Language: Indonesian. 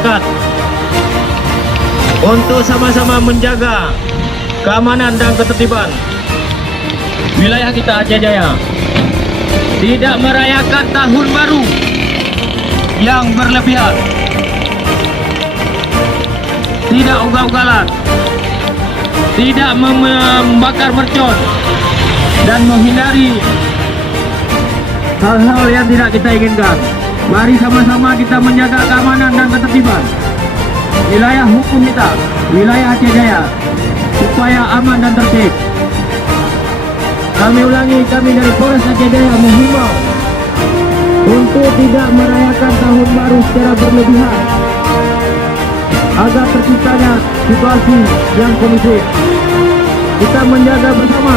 masyarakat untuk sama-sama menjaga keamanan dan ketertiban wilayah kita Aceh Jaya. Tidak merayakan tahun baru yang berlebihan, tidak ugal-ugalan, tidak membakar mercon, dan menghindari hal-hal yang tidak kita inginkan. Mari sama-sama kita menjaga keamanan dan ketertiban wilayah hukum kita, wilayah Aceh Jaya, supaya aman dan tertib. Kami ulangi, kami dari Polres Aceh Jaya menghimbau untuk tidak merayakan tahun baru secara berlebihan agar terciptanya situasi yang kondusif. Kita menjaga bersama